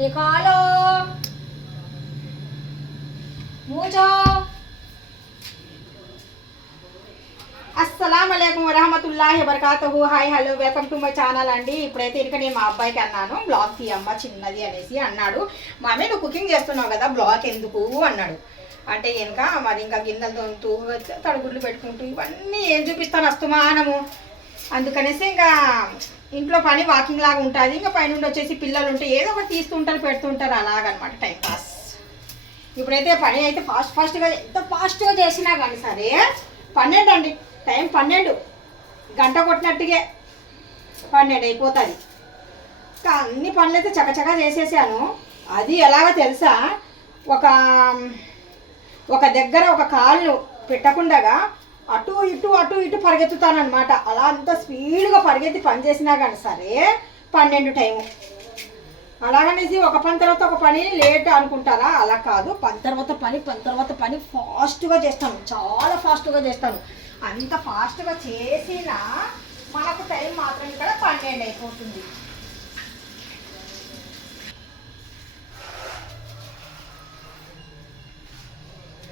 Niccolo మూచో. అస్సలాముఅలైకుం వరహమతుల్లాహి వబరకాతుహు. Hi hello welcome to my channel అండి. ఇప్పుడైతే ఇంకా నేను మా అబ్బాయికి అన్నాను బ్లాగ్ తీయమ్మ చిన్నది అనేసి అన్నాడు. మమ్మీ నువ్వు కుకింగ్ చేస్తున్నావు కదా బ్లాగ్ ఎందుకు అన్నాడు. అంటే ఇంకా మరి ఇంకా గిన్నెలు తోముతూ తడుగుడ్లు పెట్టుకుంటూ ఇవన్నీ ఏం చూపిస్తాను అస్తమానము. అందుకనేసి ఇంకా ఇంట్లో పని వాకింగ్ లాగా ఉంటుంది. ఇంకా పైనుండి వచ్చేసి పిల్లలు ఉంటే ఏదో ఒకటి తీస్తుంటారు పెడుతుంటారు అలాగనమాట టైం పాస్. ఇప్పుడైతే పని అయితే ఫాస్ట్గా ఎంత ఫాస్ట్గా చేసినా కానీ సరే 12 అండి, టైం 12 గంట కొట్టినట్టుగా 12 అయిపోతుంది. ఇంకా అన్ని పనులు అయితే చకచకా చేసేసాను. అది ఎలాగో తెలుసా, ఒక దగ్గర ఒక కాళ్ళు పెట్టకుండా అటు ఇటు పరిగెత్తుతానమాట. అలా అంత స్పీడ్గా పరిగెత్తి పని చేసినా కానీ సరే 12 టైము. అలాగనేసి ఒక పని తర్వాత ఒక పని లేట్ అనుకుంటారా? అలా కాదు, పని తర్వాత పని ఫాస్ట్గా చేస్తాను, చాలా ఫాస్ట్గా చేస్తాను. అంత ఫాస్ట్గా చేసినా మనకు టైం మాత్రం ఇక్కడ 12 అయిపోతుంది.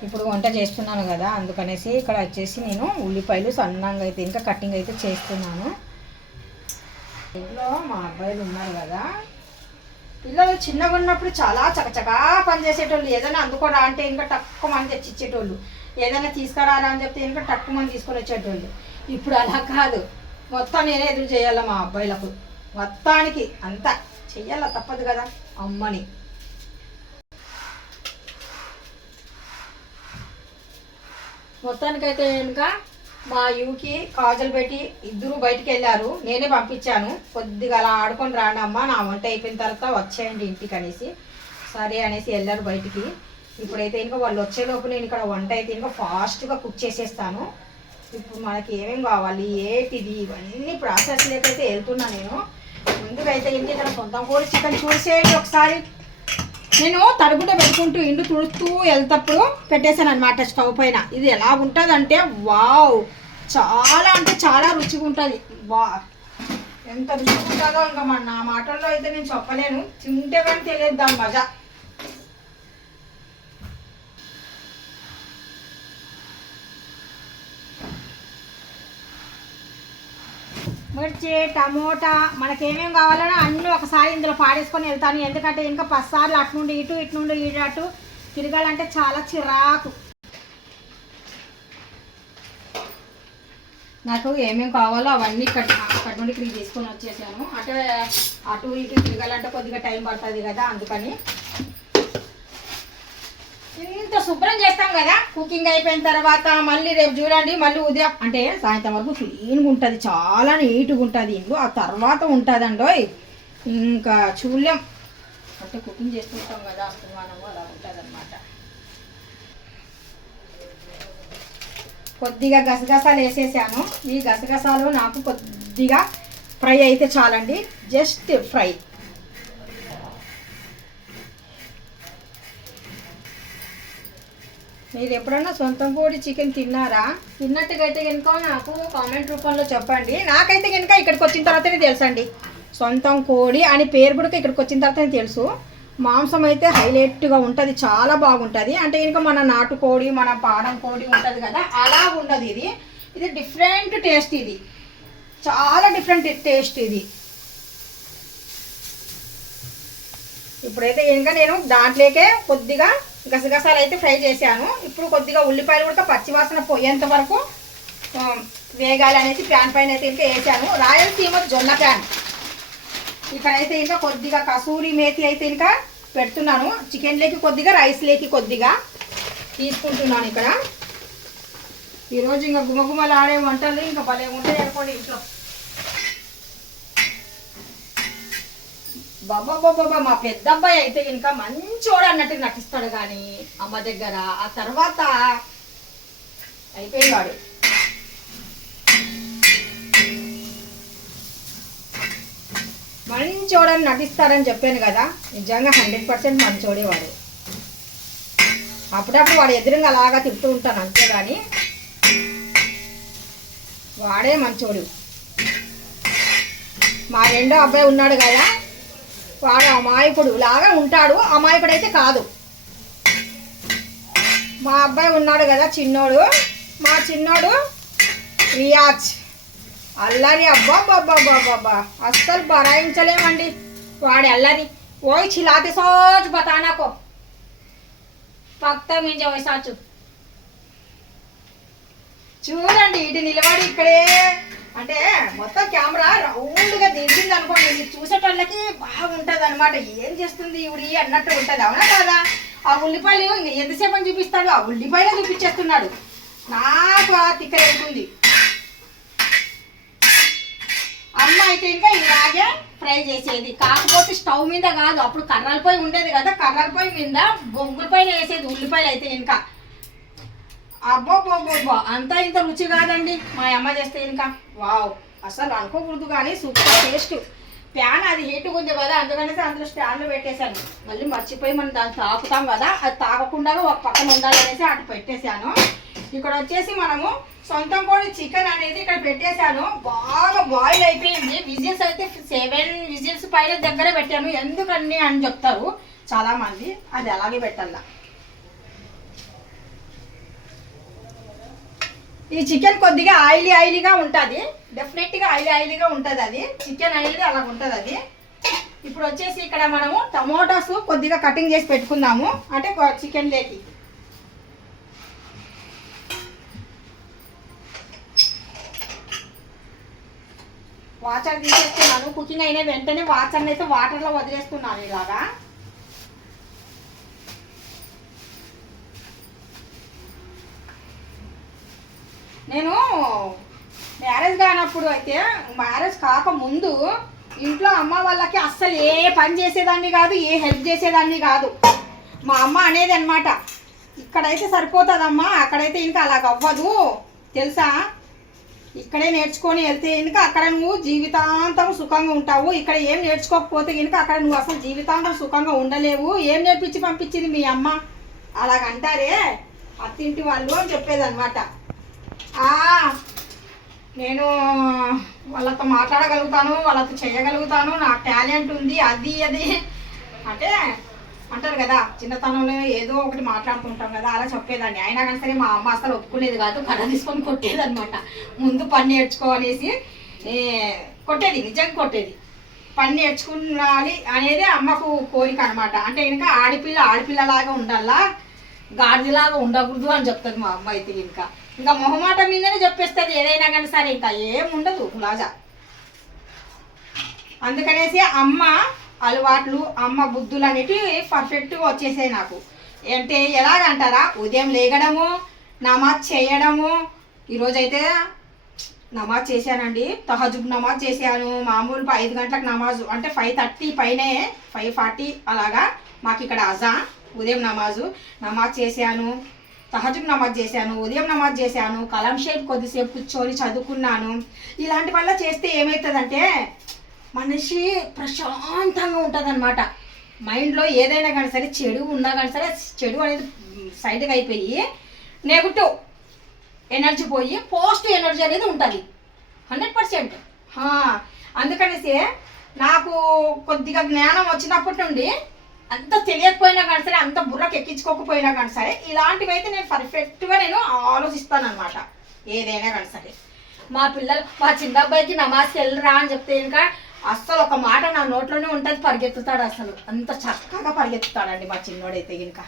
ఇప్పుడు వంట చేస్తున్నాను కదా, అందుకనేసి ఇక్కడ వచ్చేసి నేను ఉల్లిపాయలు సన్నంగా అయితే ఇంకా కటింగ్ అయితే చేస్తున్నాను. ఇంట్లో మా అబ్బాయిలు ఉన్నారు కదా, పిల్లలు చిన్నగా ఉన్నప్పుడు చాలా చకచకా పనిచేసేటోళ్ళు. ఏదైనా అందుకోరా అంటే ఇంకా తక్కువ మంది తెచ్చిచ్చేటోళ్ళు, ఏదైనా తీసుకురారా అని చెప్తే ఇంకా తక్కువ మంది తీసుకొని వచ్చేటోళ్ళు. ఇప్పుడు అలా కాదు, మొత్తం నేనే ఎదురు చేయాలి మా అబ్బాయిలకు. మొత్తానికి అంతా చెయ్యాల, తప్పదు కదా అమ్మని. మొత్తానికైతే ఇంకా మా యువకి కాజల్ పెట్టి ఇద్దరు బయటికి వెళ్ళారు, నేనే పంపించాను. కొద్దిగా అలా ఆడుకొని రాండమ్మా, నా వంట అయిపోయిన తర్వాత వచ్చేయండి ఇంటికి అనేసి. సరే అనేసి వెళ్ళారు బయటికి. ఇప్పుడైతే ఇంకా వాళ్ళు వచ్చేలోపు నేను ఇక్కడ వంట అయితే ఇంకా ఫాస్ట్గా కుక్ చేసేస్తాను. ఇప్పుడు మనకి ఏమేమి కావాలి ఏంటిది ఇవన్నీ ప్రాసెస్ లేకైతే వెళ్తున్నా నేను. ముందుకైతే ఇంటి ఇక్కడ సొంతం కూడా చికెన్ చూసేయండి ఒకసారి. నేను తడుగుడ్డ పెట్టుకుంటూ ఇండు తుడుస్తూ వెళ్తప్పుడు పెట్టేశాను అనమాట స్టవ్ పైన. ఇది ఎలా ఉంటుంది అంటే వావ్, చాలా అంటే చాలా రుచిగా ఉంటుంది. వా ఎంత రుచిగా ఉంటుందో ఇంకా నా మాటల్లో అయితే నేను చెప్పలేను, తింటే కానీ తెలియదు దాని మజా. మిర్చి టమోటా మనకేమేమి కావాలన్నా అన్నీ ఒకసారి ఇందులో పాడేసుకొని వెళ్తాను. ఎందుకంటే ఇంకా 10 సార్లు అటు నుండి ఇటు తిరగాలంటే చాలా చిరాకు. నాకు ఏమేమి కావాలో అవన్నీ అక్కడి నుండి ఇక్కడికి తీసుకొని వచ్చేసాను. అటు ఇటు తిరగాలంటే కొద్దిగా టైం పడుతుంది కదా, అందుకని ఇంత శుభ్రం చేస్తాం కదా. కుకింగ్ అయిపోయిన తర్వాత మళ్ళీ రేపు చూడండి, మళ్ళీ ఉదయం అంటే సాయంత్రం వరకు క్లీన్గా ఉంటుంది, చాలా నీట్గా ఉంటుంది ఇల్లు. ఆ తర్వాత ఉంటుందండో ఇంకా చూడలేం. అంటే కుకింగ్ చేసుకుంటాం కదా అస్తమానము, అలా ఉంటుంది అనమాట. కొద్దిగా గసగసాలు వేసేసాను. ఈ గసగసాలు నాకు కొద్దిగా ఫ్రై అయితే చాలండి, జస్ట్ ఫ్రై. మీరు ఎప్పుడన్నా సొంతం కోడి చికెన్ తిన్నారా? తిన్నట్టుగైతే కనుక నాకు కామెంట్ రూపంలో చెప్పండి. నాకైతే కనుక ఇక్కడికి వచ్చిన తర్వాతనే తెలుసండి, సొంతం కోడి అని పేరు కూడా ఇక్కడికి వచ్చిన తర్వాతనే తెలుసు. మాంసం అయితే హైలైట్గా ఉంటుంది, చాలా బాగుంటుంది. అంటే ఇంకా మన నాటుకోడి మన పారం కోడి ఉంటుంది కదా, అలా ఉండదు. ఇది డిఫరెంట్ టేస్ట్, ఇది చాలా డిఫరెంట్ టేస్ట్ ఇది. ఇప్పుడైతే ఇంకా నేను దాంట్లోకే కొద్దిగా గసగసాలు అయితే ఫ్రై చేశాను. ఇప్పుడు కొద్దిగా ఉల్లిపాయలు కూడా పచ్చివాసన పోయేంత వరకు వేగాలి అనేసి ప్యాన్ పైన అయితే ఇంకా వేసాను. రాయలసీమ జొన్న ప్యాన్. ఇక్కడైతే ఇంకా కొద్దిగా కసూరి మేతి అయితే ఇంకా పెడుతున్నాను. చికెన్లోకి కొద్దిగా, రైస్లోకి కొద్దిగా తీసుకుంటున్నాను. ఇక్కడ ఈరోజు ఇంకా గుమగుమలు ఆడే వంటలు ఇంకా భలే ఉంటాయి అనుకోండి ఇంట్లో. బాబా మా పెద్ద అబ్బాయి అయితే ఇంకా మంచోడు అన్నట్టు నటిస్తాడు కానీ అమ్మ దగ్గర, ఆ తర్వాత అయిపోయినాడు. మంచోడని నటిస్తాడని చెప్పాను కదా, నిజంగా 100% మంచోడేవాడు. అప్పుడప్పుడు వాడు ఎదురుగా అలాగా తిప్పుతూ ఉంటాను అంతే, కానీ వాడే మంచోడు. మా రెండో అబ్బాయి ఉన్నాడు కదా, వాడు అమాయకుడు లాగా ఉంటాడు, అమాయకుడు అయితే కాదు. మా అబ్బాయి ఉన్నాడు కదా చిన్నోడు, మా చిన్నోడు రియాజ్ అల్లరి, అబ్బాబ్బాబ్బాబ్బా అస్సలు భరాయించలేమండి వాడి అల్లరి. ఓయ్ చిలాతే సోచ్ బతానాకో పక్తా మింజ వయసాచు. చూడండి ఇటు నిలబడి ఇక్కడే అంటే మొత్తం కెమెరా రౌండ్గా దిగింది అనుకోండి, ఇది చూసేటోళ్ళకి బాగుంటుంది అనమాట. ఏం చేస్తుంది ఇవిడి అన్నట్టు ఉంటుంది, అవునా కదా? ఆ ఉల్లిపాయలు ఎంతసేపు అని చూపిస్తాడు, ఆ ఉల్లిపాయలే చూపించేస్తున్నాడు. నాకు ఆ తిక్క వెళ్తుంది. అమ్మ అయితే ఇంకా ఇలాగే ఫ్రై చేసేది, కాకపోతే స్టవ్ మీద కాదు, అప్పుడు కర్రల పొయ్యి ఉండేది కదా, కర్రల పొయ్యి మీద బొగ్గుల పైన వేసేది ఉల్లిపాయలు అయితే ఇంకా. అబ్బో అంతా ఇంత రుచి కాదండి మా అమ్మ చేస్తే ఇంకా. వావ్, అసలు అనుకోకూడదు కానీ సూపర్ టేస్ట్. ప్యాన్ అది హీట్గా ఉంది కదా, అందుకనేసి అందులో స్టాండ్లో పెట్టేశాను. మళ్ళీ మర్చిపోయి మనం దాన్ని తాకుతాం కదా, అది తాగకుండా ఒక పక్కన ఉండాలనేసి అటు పెట్టేశాను. ఇక్కడ వచ్చేసి మనము సొంతం కోడి చికెన్ అనేది ఇక్కడ పెట్టేశాను. బాగా బాయిల్ అయిపోయింది. విజిల్స్ అయితే 7 విజిల్స్ పైన దగ్గర పెట్టాను. ఎందుకని అని చెప్తారు చాలామంది, అది అలాగే పెట్టాలా. ఈ చికెన్ కొద్దిగా ఆయిలీగా ఉంటుంది, డెఫినెట్గా ఆయిలీగా ఉంటుంది. అది చికెన్ అనేది అలా ఉంటుంది అది. ఇప్పుడు వచ్చేసి ఇక్కడ మనము టమోటాస్ కొద్దిగా కటింగ్ చేసి పెట్టుకుందాము, అంటే చికెన్ లేకి. వాటర్ తీసేస్తున్నాను. కుకింగ్ అయిన వెంటనే వాటర్ని అయితే వాటర్లో వదిలేస్తున్నాను ఇలాగా. నేను మ్యారేజ్ కానప్పుడు అయితే, మ్యారేజ్ కాకముందు ఇంట్లో అమ్మ వాళ్ళకి అస్సలు ఏ పని చేసేదాన్ని కాదు, ఏ హెల్ప్ చేసేదాన్ని కాదు. మా అమ్మ అనేది అనమాట, ఇక్కడైతే సరిపోతుందమ్మా, అక్కడైతే ఇంకా అలాగ అవ్వదు తెలుసా, ఇక్కడే నేర్చుకొని వెళ్తే కనుక అక్కడ నువ్వు జీవితాంతం సుఖంగా ఉంటావు, ఇక్కడ ఏం నేర్చుకోకపోతే కనుక అక్కడ నువ్వు అసలు జీవితాంతం సుఖంగా ఉండలేవు. ఏం నేర్పించి పంపించింది మీ అమ్మ అలాగంటారే అత్తింటి వాళ్ళు అని చెప్పేదన్నమాట. నేను వాళ్ళతో మాట్లాడగలుగుతాను, వాళ్ళతో చేయగలుగుతాను, నాకు టాలెంట్ ఉంది, అది అంటే అంటారు కదా చిన్నతనంలో ఏదో ఒకటి మాట్లాడుకుంటాం కదా, అలా చెప్పేదాన్ని. అయినా కానీ సరే మా అమ్మ అసలు ఒప్పుకునేది కాదు, కర్ర తీసుకొని కొట్టేది అనమాట. ముందు పని నేర్చుకోవాలేసి కొట్టేది, నిజంగా కొట్టేది. పని నేర్చుకోవాలి అనేది అమ్మకు కోరిక అనమాట. అంటే ఇంకా ఆడపిల్లలాగా ఉండాలా, గాడిదలాగా ఉండకూడదు అని చెప్తుంది మా అమ్మ అయితే. ఇంకా మొహమాట మీదనే చెప్పేస్తుంది ఏదైనా కానీ సరే, ఇంకా ఏముండదు లాజా. అందుకనేసి అమ్మ అలవాట్లు, అమ్మ బుద్ధులు అనేటివి పర్ఫెక్ట్గా వచ్చేసాయి నాకు. అంటే ఎలాగంటారా, ఉదయం లేగడము, నమాజ్ చేయడము. ఈరోజైతే నమాజ్ చేశానండి, తహజుద్ నమాజ్ చేశాను. మామూలు 5 గంటలకు నమాజు, అంటే 5:30 పైనే, 5:40 అలాగా మాకు ఇక్కడ అజా. ఉదయం నమాజ్ చేశాను, తహజుద్ నమాజ్ చేశాను, ఉదయం నమాజ్ చేశాను, కలాం షేప్ కొద్దిసేపు కూర్చొని చదువుకున్నాను. ఇలాంటి వల్ల చేస్తే ఏమవుతుందంటే మనిషి ప్రశాంతంగా ఉంటుంది అనమాట. మైండ్లో ఏదైనా కానీ సరే, చెడు ఉన్నా కానీ సరే, చెడు అనేది సైడ్కి అయిపోయి నెగిటివ్ ఎనర్జీ పోయి పాజిటివ్ ఎనర్జీ అనేది ఉంటుంది 100%. అందుకనేసి నాకు కొద్దిగా జ్ఞానం వచ్చినప్పటి నుండి, అంత తెలియకపోయినా కానీ సరే, అంత బుర్రకు ఎక్కించుకోకపోయినా కానీ సరే, ఇలాంటివి అయితే నేను పర్ఫెక్ట్గా నేను ఆలోచిస్తాను అనమాట ఏదైనా కానీ సరే. మా చిన్న అబ్బాయికి నమాజ్కి వెళ్ళరా అని చెప్తే ఇంకా అస్సలు ఒక మాట నా నోట్లోనే ఉంటుంది, పరిగెత్తుతాడు. అసలు అంత చక్కగా పరిగెత్తుతాడండి మా చిన్నోడైతే ఇంకా.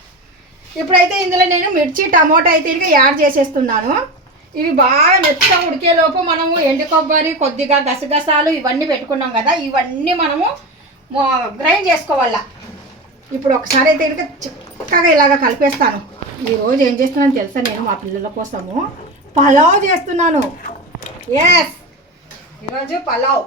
ఇప్పుడైతే ఇందులో నేను మిర్చి టమోటా అయితే ఇంకా యాడ్ చేసేస్తున్నాను. ఇవి బాగా మెత్తగా ఉడికేలోపు మనము ఎండు కొబ్బరి, కొద్దిగా గసగసాలు ఇవన్నీ పెట్టుకున్నాం కదా, ఇవన్నీ మనము గ్రైండ్ చేసుకోవాలా. ఇప్పుడు ఒకసారి అయితే ఇంకా చక్కగా ఇలాగ కలిపేస్తాను. ఈరోజు ఏం చేస్తున్నాను తెలుసా, నేను మా పిల్లల కోసము పలావ్ చేస్తున్నాను. ఎస్, ఈరోజు పలావ్.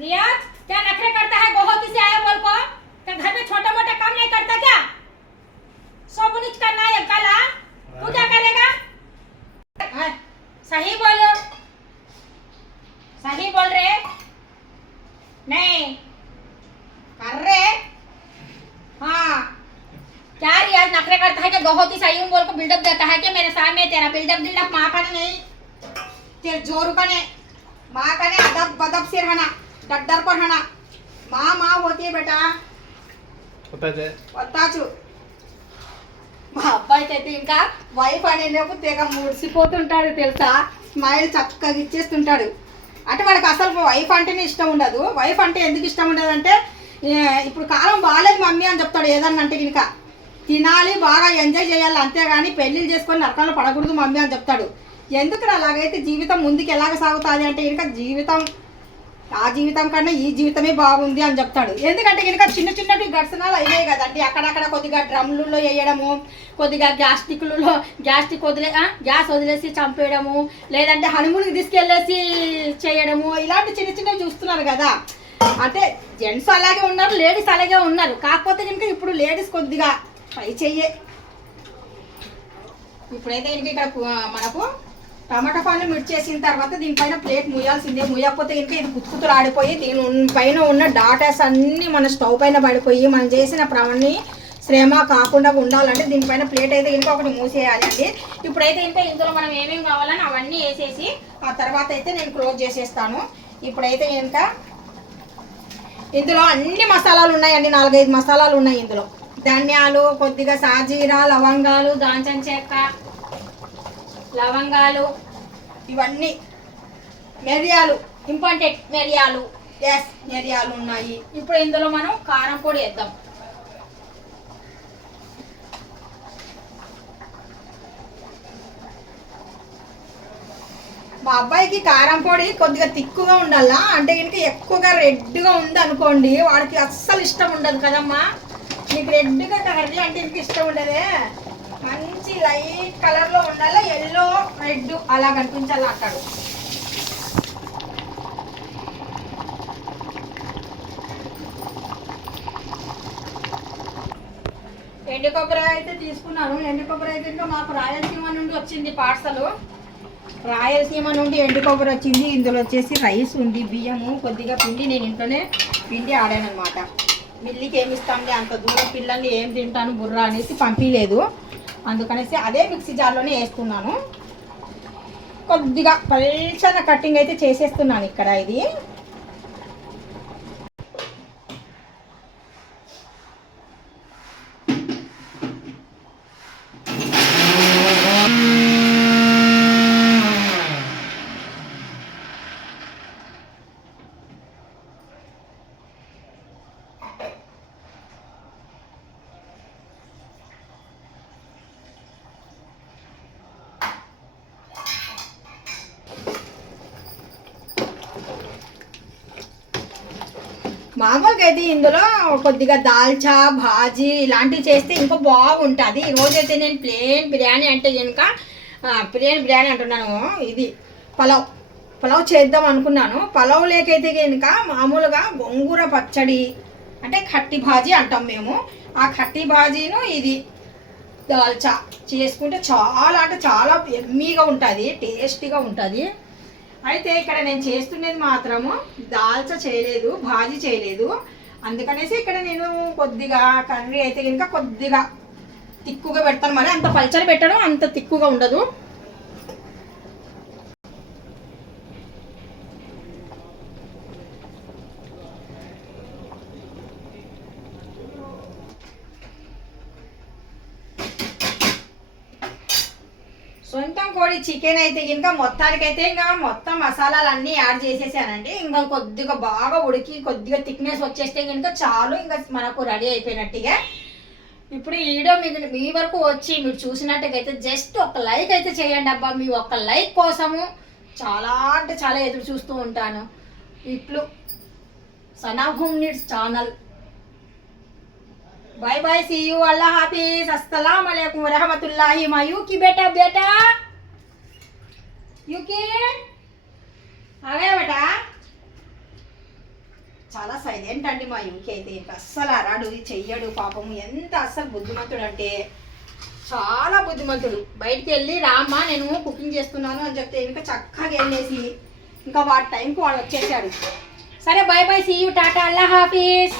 रियाज क्या नखरे करता है, बहुत ही से आया बोल को, क्या घर में छोटा मोटा काम नहीं करता क्या? सब कुछ करना है कल। तू क्या करेगा? सही बोलो, सही बोल रहे नहीं कर रहे। हाँ, क्या रियाज नखरे करता है कि बहुत ही सही हूँ बोल को बिल्डअप देता है कि मेरे सामने? तेरा बिल्डअप माँ का नहीं, तेरे जोर कने माँ कने अदब बदब से रहना डर पर रहना माँ माँ होती है बेटा పత్తాచు మా అబ్బాయికి అయితే ఇంకా వైఫ్ అనేటప్పుడు తెగ ముడిసిపోతుంటాడు తెలుసా. స్మైల్ చక్కగా ఇచ్చేస్తుంటాడు. అంటే వాడికి అసలు వైఫ్ అంటేనే ఇష్టం ఉండదు. వైఫ్ అంటే ఎందుకు ఇష్టం ఉండదు అంటే ఇప్పుడు కాలం బాగాలేదు మమ్మీ అని చెప్తాడు. ఏదన్నా అంటే కనుక తినాలి బాగా ఎంజాయ్ చేయాలి అంతేగాని పెళ్ళిళ్ళు చేసుకొని నరకంలో పడకూడదు మమ్మీ అని చెప్తాడు. ఎందుకు అలాగైతే జీవితం ముందుకు ఎలాగ సాగుతుంది అంటే కనుక జీవితం ఆ జీవితం కన్నా ఈ జీవితమే బాగుంది అని చెప్తాడు. ఎందుకంటే కనుక చిన్న చిన్నటి ఘర్షణలు అయ్యాయి కదండి. అక్కడక్కడ కొద్దిగా డ్రమ్లలో వేయడము, కొద్దిగా గ్యాస్టిక్ గ్యాస్ వదిలేసి చంపేయడము, లేదంటే హనుమూన్కి తీసుకెళ్ళేసి చేయడము, ఇలాంటి చిన్న చిన్నవి చూస్తున్నారు కదా. అంటే జెంట్స్ అలాగే ఉన్నారు, లేడీస్ అలాగే ఉన్నారు. కాకపోతే కనుక ఇప్పుడు లేడీస్ కొద్దిగా ట్రై చెయ్యే. ఇప్పుడైతే కనుక ఇక్కడ మనకు టమాటా పళ్ళు మిర్చి చేసిన తర్వాత దీనిపైన ప్లేట్ ముయ్యాల్సిందే. ముయ్యకపోతే కనుక ఇది కుతుకుతులు ఆడిపోయి దీని పైన ఉన్న డాటాస్ అన్నీ మన స్టవ్ పైన పడిపోయి మనం చేసిన పని శ్రమ కాకుండా ఉండాలంటే దీనిపైన ప్లేట్ అయితే ఇంకా ఒకటి మూసేయాలండి. ఇప్పుడైతే ఇంకా ఇందులో మనం ఏమేమి కావాలని అవన్నీ వేసేసి ఆ తర్వాత అయితే నేను క్లోజ్ చేసేస్తాను. ఇప్పుడైతే ఇంకా ఇందులో అన్ని మసాలాలు ఉన్నాయండి. 4-5 మసాలాలు ఉన్నాయి ఇందులో. ధనియాలు, కొద్దిగా సాజీరా, లవంగాలు, దాల్చిన చెక్క, లవంగాలు, ఇవన్నీ మిరియాలు, ఇంపార్టెంట్ మిరియాలు, మిరియాలు ఉన్నాయి. ఇప్పుడు ఇందులో మనం కారం పొడి వేద్దాం. మా అబ్బాయికి కారం పొడి కొద్దిగా తిక్కుగా ఉండాలా. అంటే కనుక ఎక్కువగా రెడ్గా ఉంది అనుకోండి వాడికి అస్సలు ఇష్టం ఉండదు కదమ్మా. నీకు రెడ్గా కర్రీ అంటే ఇంక ఇష్టం ఉండదే. మంచి లైట్ కలర్లో ఉండాలి, ఎల్లో రెడ్ అలా కనిపించాలి అంటాడు. ఎండు కొబ్బరి అయితే తీసుకున్నాను. ఎండు కొబ్బరి అయితే మాకు రాయలసీమ నుండి వచ్చింది పార్సల్. రాయలసీమ నుండి ఎండు కొబ్బరి వచ్చింది. ఇందులో వచ్చేసి రైస్ ఉంది, బియ్యము, కొద్దిగా పిండి. నేను ఇంట్లోనే పిండి ఆడానమాట. మిల్లికి ఏమి ఇస్తాంలే అంత దూరం పిల్లల్ని ఏం తింటాను బుర్రా అనేసి పంపించలేదు. అందుకనేసి అదే మిక్సీ జార్లోనే వేస్తున్నాను. కొద్దిగా పల్చన కటింగ్ అయితే చేసేస్తున్నాను ఇక్కడ. ఇది మామూలుగా అయితే ఇందులో కొద్దిగా దాల్చా భాజీ ఇలాంటివి చేస్తే ఇంకా బాగుంటుంది. ఈరోజైతే నేను ప్లేన్ బిర్యానీ అంటే కనుక ప్లేన్ బిర్యానీ అంటున్నాను. ఇది పలావ్ చేద్దాం అనుకున్నాను. పలావ్ లేకైతే కనుక మామూలుగా గోంగూర పచ్చడి అంటే ఖట్టి భాజీ అంటాం మేము. ఆ ఖట్టి భాజీను ఇది దాల్చా చేసుకుంటే చాలా అంటే చాలా ఎమ్మీగా ఉంటుంది, టేస్టీగా ఉంటుంది. అయితే ఇక్కడ నేను చేస్తున్నది మాత్రము దాల్చా చేయలేదు, భాజీ చేయలేదు. అందుకనేసి ఇక్కడ నేను కొద్దిగా కర్రీ అయితే కనుక కొద్దిగా తిక్కుగా పెడతాను. మరి అంత పల్చని పెట్టడం అంత తిక్కుగా ఉండదు. సొంతం కోడి చికెన్ అయితే ఇంకా మొత్తానికైతే ఇంకా మొత్తం మసాలాలు అన్నీ యాడ్ చేసేసానండి. ఇంకా కొద్దిగా బాగా ఉడికి కొద్దిగా థిక్నెస్ వచ్చేస్తే కనుక చాలు, ఇంకా మనకు రెడీ అయిపోయినట్టుగా. ఇప్పుడు ఈ వీడియో మీ వరకు వచ్చి మీరు చూసినట్టుగైతే జస్ట్ ఒక లైక్ అయితే చేయండి అబ్బా. మీ ఒక్క లైక్ కోసము చాలా అంటే చాలా ఎదురు చూస్తూ ఉంటాను. ఇట్లు Sana home needs channel. Bye bye, see you, अल्लाह हाफिज, अस्सलाम वालेकुम रहमतुल्लाहि। मायूकी बेटा यूकी आ गया बेटा. చాలా సైలెంట్ అండి మా యూకి అయితే. అస్సలు అరాడు చెయ్యడు పాపము. ఎంత అస్సలు బుద్ధిమంతుడు అంటే చాలా బుద్ధిమంతుడు. బయటికి వెళ్ళి రామ్మా నేను కుకింగ్ చేస్తున్నాను అని చెప్తే ఇంకా చక్కగా వెళ్ళేసి ఇంకా వాటి టైంకి వాడు వచ్చేసాడు. సరే బాయ్ బాయ్, సీ యూ, టాటా, అల్లాహ్ హాఫిజ్.